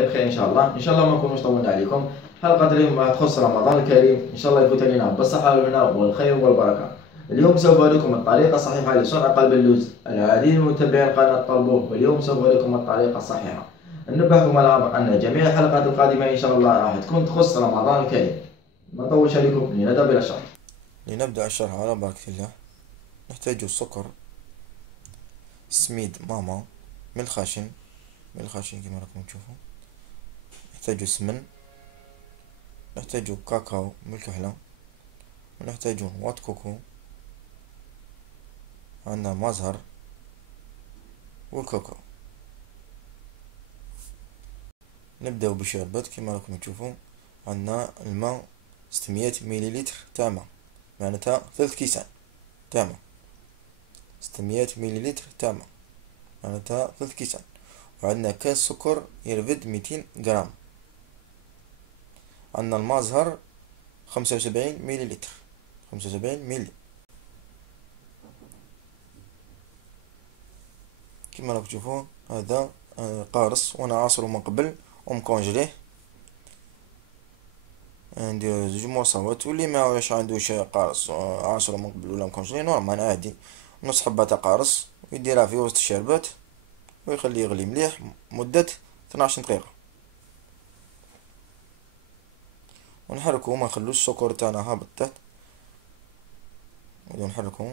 على بخير ان شاء الله. ان شاء الله ما نكونوش طولنا عليكم. حلقه اليوم تخص رمضان الكريم، ان شاء الله يفوت علينا بالصحه والهنا والخير والبركه. اليوم سوف أريكم الطريقة الصحيحة لصنع قلب اللوز. العديد من متابعي القناة طلبوه، واليوم سوف أريكم الطريقة الصحيحة. ننبهكم على الأمر أن جميع الحلقات القادمة إن شاء الله راح تكون تخص رمضان الكريم. ما نطولش عليكم، لنذهب إلى الشرح. لنبدأ الشرح على بركة الله. نحتاج السكر، سميد ماما، ملح خشن كما راكم تشوفوا. نحتاج سمن، نحتاج كاكاو بالكحلة، ونحتاج وات كوكو، عندنا مزهر والكوكو. نبدأ بالشربات كما راكم تشوفوا. عندنا الماء 600 مليلتر تاع ماء، معناتها 3 كيسان تاع ماء. 600 مليلتر تاع ماء معناتها 3 كيسان. وعندنا كاس سكر يرفد 200 غرام. عندنا المازهر 75 مليلتر، 75 ملي. كما راكم تشوفوا هذا قارص، وانا عاصره من قبل ومكونجليه. ندير زوج مواصفات، واللي ما واش عندوش قارص عاصره من قبل ولا مكونجليه نورمال عادي، نص حبة تاع قارص ويديرها في وسط الشربات ويخليه يغلي مليح مدة 12 دقيقة. ونحركو ما نخلوش السكر تاعنا هابط تحت، ونحركو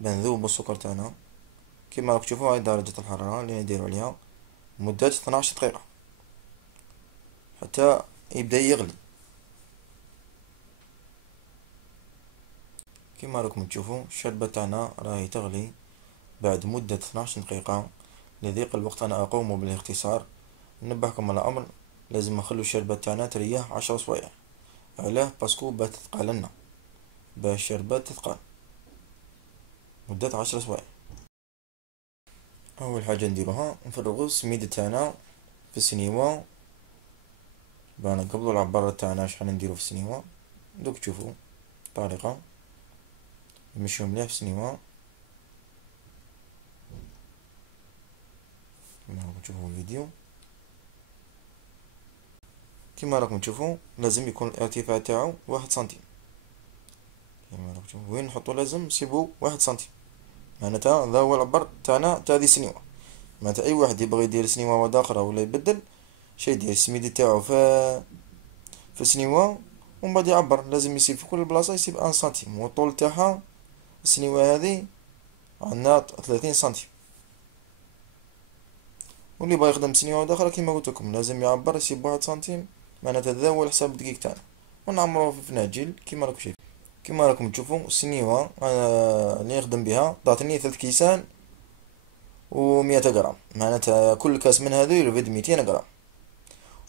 بنذوب السكر تاعنا. كما راكم تشوفوا هاي درجة الحرارة اللي نديرو عليها مدة 12 دقيقة حتى يبدأ يغلي. كما راكم تشوفوا الشربة تاعنا راهي تغلي بعد مدة 12 دقيقة. لضيق الوقت أنا أقوم بالاختصار. ننبهكم على أمر، لازم نخلو الشربة تاعنا تريح 10 سوايع. علاه؟ باسكو باه تثقل لنا، باه الشربة تثقل مدة 10 سوايع. أول حاجة نديروها نفرغو السميد تاعنا في السنيوة. باه نقبلو العبارة تاعنا شحال نديرو في السنيوة. دوك تشوفو الطريقة، نمشيو مليح في السنيوة كما راكم تشوفوا الفيديو. كما راكم تشوفوا لازم يكون الارتفاع تاعو 1 سنتيم. كما راكم تشوفوا وين نحطو لازم نسيبو 1 سنتيم، معناتها هذا هو العبر تاعنا تاع هذه السنيوة. معناتها أي واحد يبغي يدير سنيوة واحدة أخرى ولا يبدل شي، يدير السميد تاعو في السنيوة ومن بعد يعبر. لازم يسيب في كل بلاصة يسيب 1 سنتيم، والطول تاعها السنيوة هذه عندنا 30 سنتيم. واللي بغا يخدم سنيوة واحدة أخرى كيما قلتلكم لازم يعبر يسيب 1 سنتيم، معناتها هذا هو الحساب الدقيق تاعنا. ونعمروه في فناجيل كيما راكم شايفين. كيما راكم تشوفوا السنيوة اللي نخدم بها تعطيني 3 كيسان و100 غرام، معناتها كل كاس من هذو يرفد 200 غرام،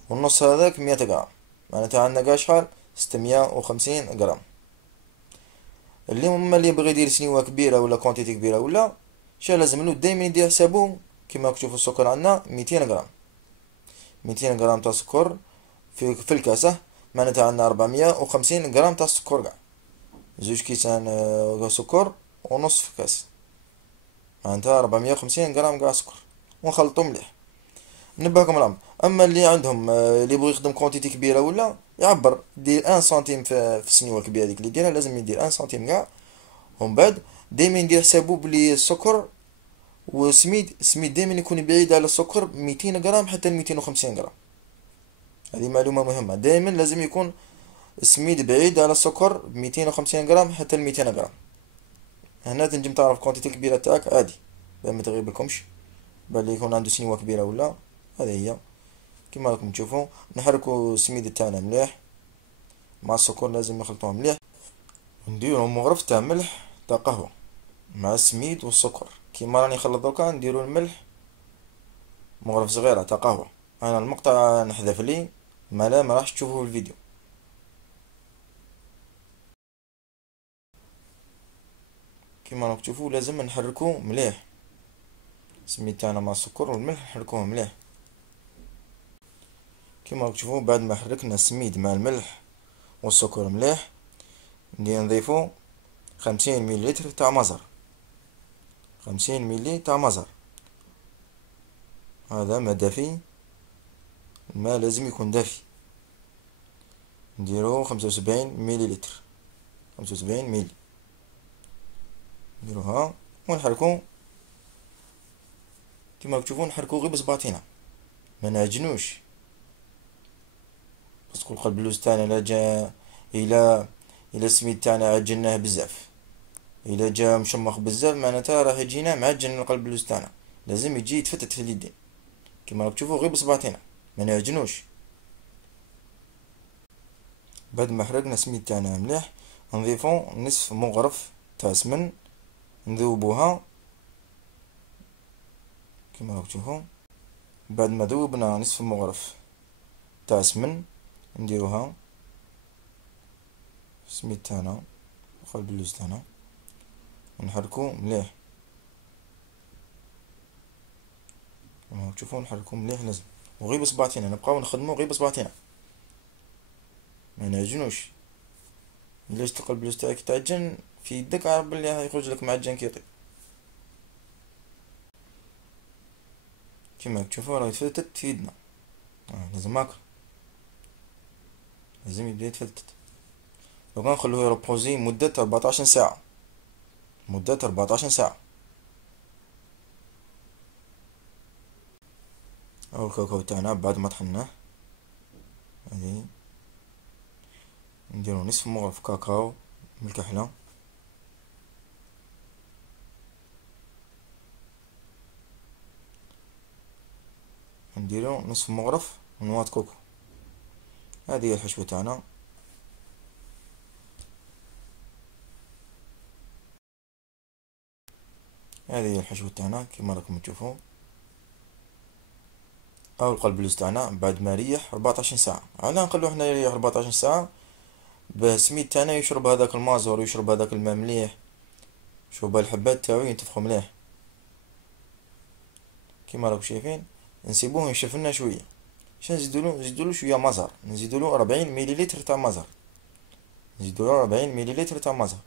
والنص هذاك 100 غرام، معناتها عندنا قاع شحال 650 غرام. اللي يبغي يدير سنيوة كبيرة ولا كونتيتي كبيرة ولا شا لازم له دايما يدير حسابو. كيما راكم تشوفوا السكر عندنا 200 غرام، 200 غرام تاع سكر في الكاسة، معناتها عندنا 450 غرام تاع السكر قاع. زوج كيسان سكر ونص في كاس، معناتها 450 غرام قاع سكر، ونخلطو مليح. نبهكم الامر، اما اللي عندهم اللي يبغي يخدم كونتيتي كبيره ولا يعبر يدير 1 سنتيم في السنيوه الكبيره ديك اللي يديرها، لازم يدير 1 سنتيم قاع. ومن بعد دايما يدير حسابو بلي السكر السميد دايما يكون بعيد على السكر 200 غرام حتى 250 غرام. هذه معلومه مهمه، دايما لازم يكون السميد بعيد على السكر 250 غرام حتى 200 غرام. هنا تنجم تعرف كونتيتي كبيره تاعك عادي، باه ما تغيبلكمش باللي يكون عنده سنيوه كبيره ولا. هذه هي كما راكم تشوفوا. نحركو السميد تاعنا مليح مع السكر، لازم نخلطوه مليح. نديرو مغرف تاع ملح تاع قهوه مع السميد والسكر. كيما راني نخلط دوكا نديرو الملح مغرف صغيره تاع قهوه. انا المقطع نحذف لي ما راحش تشوفوه في الفيديو. كيما راكم تشوفوا لازم نحركو مليح السميد تاعنا مع السكر والملح، نحركوه مليح. كيما راكم تشوفوا بعد ما حركنا السميد مع الملح والسكر مليح، ندير نضيفو 50 مليلتر تاع مزر، 50 ملي تاع مزر. هذا ما دافي الماء لازم يكون دافي. نديرو 75 مليلتر، 75 ملي. نديروها ونحركو كيما تشوفو، نحركو غير بصباطينا، ما نعجنوش. باسكو القلب اللوز تاعنا الا السميد تاعنا عجناه بزاف، الا جا مشمخ بزاف معناتها راه يجينا معجن القلب اللوز تاعنا. لازم يجي يتفتت في اليدين كيما راك تشوفو غير بصباطينا، ما نعجنوش. بعد ما حرقنا السميد تاعنا مليح، نضيفو نصف مغرف تاع سمن، نذوبوها كيما راك تشوفو. بعد ما ذوبنا نصف مغرف تاع سمن، نديروها في السميد تاعنا قلب اللوز تاعنا، ونحركو مليح كما تشوفون. نحركو مليح لازم، وغير بصباطينا، نبقاو نخدمو غير بصباطينا، ما نعجنوش. الا شت القلب اللوز تاعك يتعجن في يدك، عارف بلي يخرج لك معجن كيطيب. كيما تشوفو راه يتفتت في يدنا. لازم هاكا، لازم يبدا يتفتت. دوكا نخلوه يربوزي مدة 14 ساعة، مدة 14 ساعة. أو الكاكاو تاعنا بعد ما طحناه، هادي نديرو نصف مغرف كاكاو من الكحلة، نديرو نصف مغرف نواة كوكو. هذه هي الحشوة تاعنا. هذه هي الحشوة تاعنا كيما راكم تشوفو. أو القلب اللوز تاعنا بعد ما ريح 14 ساعة. علاه نخلوه حنا يريح 14 ساعة؟ باه السميد تاعنا يشرب هذاك المازور ويشرب هذاك الماء مليح. شوف باه الحبات تاعو ينتفخو مليح كيما راكم شايفين. نسيبوه ينشف لنا شوية. باش نزيدولو شوية مازر، نزيدولو 40 مليلتر تاع مازر، نزيدولو 40 مليلتر تاع مازر.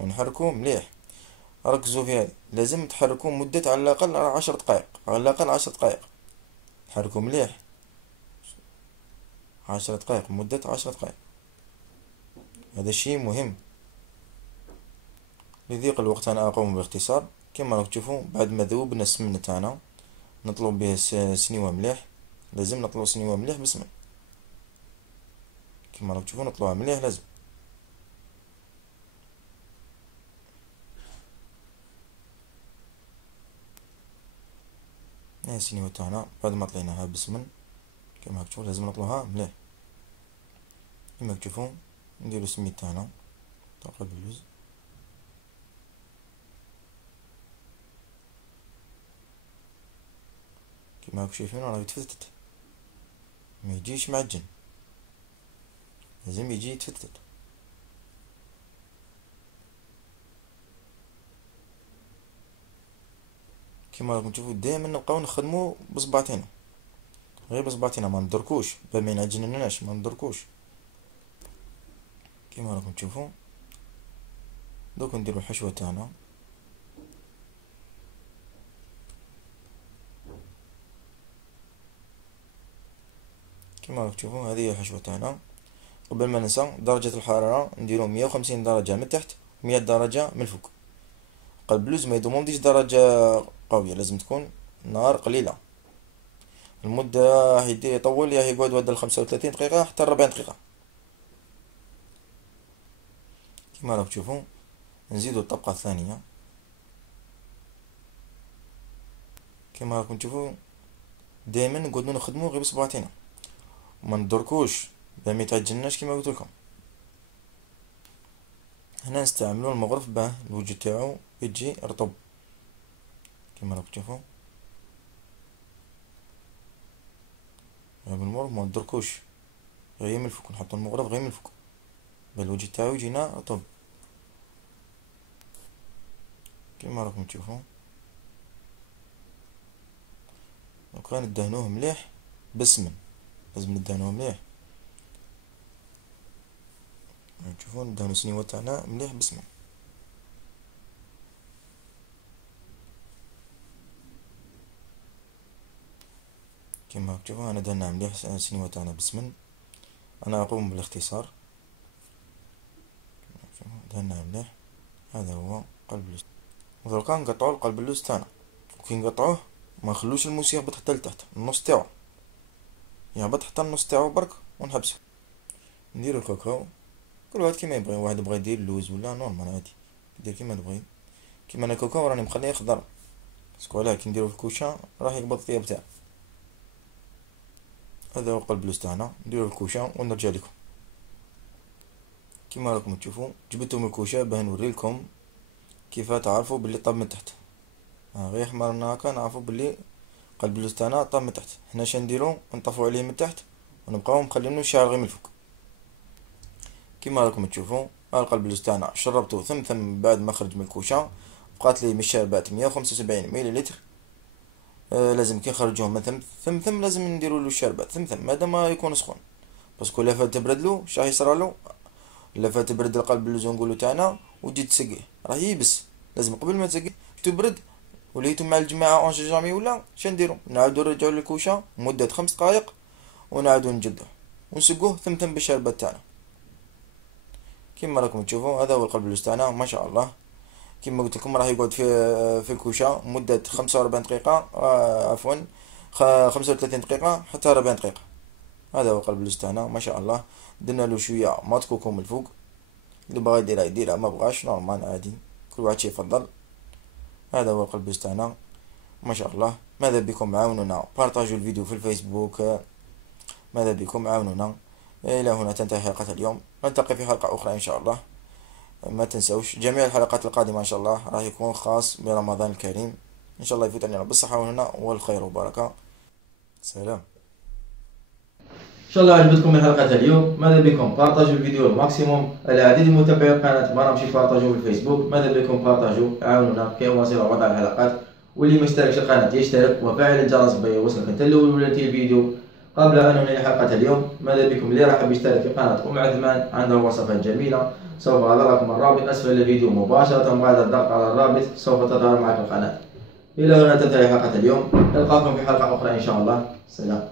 ونحركو مليح. ركزوا في هذه، لازم تحركو مدة على الأقل 10 دقائق، على الأقل 10 دقائق. حركو مليح 10 دقائق، مدة 10 دقائق. هذا الشيء مهم. لضيق الوقت أنا أقوم باختصار. كما راك تشوفوا بعد ما ذوبنا السمن تاعنا، نطلو به سنيوة مليح. لازم نطلو سنيوة مليح بالسمن كما راك تشوفوا، نطلوها مليح لازم. هاي السنيوة تاعنا بعد ما طليناها بالسمن كما راك تشوفوا، لازم نطلوها مليح. كما تشوفوا نديرو السميد تاعنا تاع قلب اللوز. كما راكم شايفين راه يتفتت، ما يجيش معجن، لازم يجي يتفتت. كما راكم تشوفوا دائما نبقاو نخدمو بصباطينا، غير بصباطينا، ما ندركوش باه ما ينعجنلناش، ما ندركوش. كما راكم تشوفوا دوك نديرو الحشوة تاعنا. كما راكم تشوفوا هذه هي الحشوة تاعنا. قبل ما ننسى درجة الحرارة نديرو 150 درجة من تحت، 100 درجة من الفوق. قلب اللوز ما يضمنديش درجة قوية، لازم تكون نار قليلة. المدة يطول، يا يقعد ود 35 دقيقة حتى 40 دقيقة. كما راكم تشوفوا نزيدو الطبقة الثانية. كما راكم تشوفوا دائما نقعدو نخدمو غير بصباطينا، وما ندركوش باه ميتعجناش كيما قلتلكم. هنا نستعملو المغرف باه الوجه تاعو يجي رطب كما راكم تشوفوا. بالمغرف ما ندركوش، غير من الفوق نحطو المغرف غير من الفوق باه الوجه تاعو يجينا رطب كما راكم تشوفوا. دوكا ندهنوه مليح بالسمن، لازم ندهنوه مليح. تشوفون ندهنو السنيوة تاعنا مليح بالسمن. كيما تشوفون انا دهنا مليح السنيوة تاعنا بالسمن. انا اقوم بالاختصار. دهنا مليح. هذا هو قلب اللوز. ودركا نقطعو القلب اللوز تاعنا، وكي نقطعوه ما نخلوش الموس يهبط حتى لتحت النص تاعو، يهبط حتى النص تاعو برك ونحبسو. نديرو الكاكاو كل واحد كيما يبغي، واحد بغا يدير اللوز ولا نورمال عادي يدير كيما تبغي. كيما انا الكاكاو راني مخليه خضر باسكو علاه كي نديرو في الكوشة راح يقبض الطياب تاعو. هذا هو قلب اللوز تاعنا، نديرو في الكوشة ونرجع لكم. كيما راكم تشوفوا جبدتو من الكوشة باه نوريلكم كيف تعرفوا باللي طاب من تحت. غير حمرنا هكا نعرفوا باللي قلب اللوز تاعنا طاب من تحت. حنا شنديرو نطفو عليه من تحت ونبقاو مخلينو شاعل غير من الفوق. كيما راكم تشوفوا القلب اللوز تاعنا شربته ثم بعد ما خرج من الكوشة بقات لي من الشربات 175 مليلتر. لازم كي نخرجوه من ثم لازم نديرولو الشربات ثم هذا ما يكون سخون، باسكو لا فات تبردلو شراح يصرالو. لا فات تبرد القلب اللوز نقولو تاعنا وتجي تسقيه راه ييبس. لازم قبل ما تسقيه تبرد وليتو مع الجماعة اون جامي ولا شنديرو نعاودو نرجعو للكوشة مدة 5 دقايق ونعاودو نجدوه ونسقوه ثم بالشربات تاعنا. كيما راكم تشوفوا هذا هو القلب اللوز تاعنا ما شاء الله. كيما قلت لكم راح يقعد في الكوشة مدة 45 دقيقة عفوا 35 دقيقة حتى 40 دقيقة. هذا هو قلب اللوز تاعنا ما شاء الله. درنا له شوية ماط كوكو من الفوق، اللي بغا يديرها يديرها ما بغاش نورمال عادي كل واحد شي يفضل. هذا هو القلب اللوز تاعنا ما شاء الله. ماذا بكم عاونونا بارطاجوا الفيديو في الفيسبوك. ماذا بكم عاونونا. الى هنا تنتهي حلقة اليوم، نلتقي في حلقة اخرى ان شاء الله. ما تنسوش جميع الحلقات القادمة ان شاء الله راح يكون خاص برمضان الكريم ان شاء الله. يفوت علينا بالصحة والهنا والخير والبركة. سلام. ان شاء الله عجبتكم الحلقة اليوم. ماذا بكم بارطاجوا الفيديو الماكسيموم. العديد من متابعي القناة ما راهمش يبارطاجوا في الفيسبوك. ماذا بكم بارطاجوا عاونونا كي نواصل وضع الحلقات. واللي ما اشتركش القناة يشترك وفعل الجرس بيوصلك انت الاول ولاتي الفيديو قبل ان ننهي حلقة اليوم. ماذا بكم اللي راح يشترك في قناة ام عثمان عندها وصفات جميلة. سوف اضع لكم الرابط اسفل الفيديو مباشرة بعد الضغط على الرابط سوف تظهر معك القناة. الى هنا تنتهي حلقة اليوم، نلقاكم في حلقة اخرى ان شاء الله. سلام.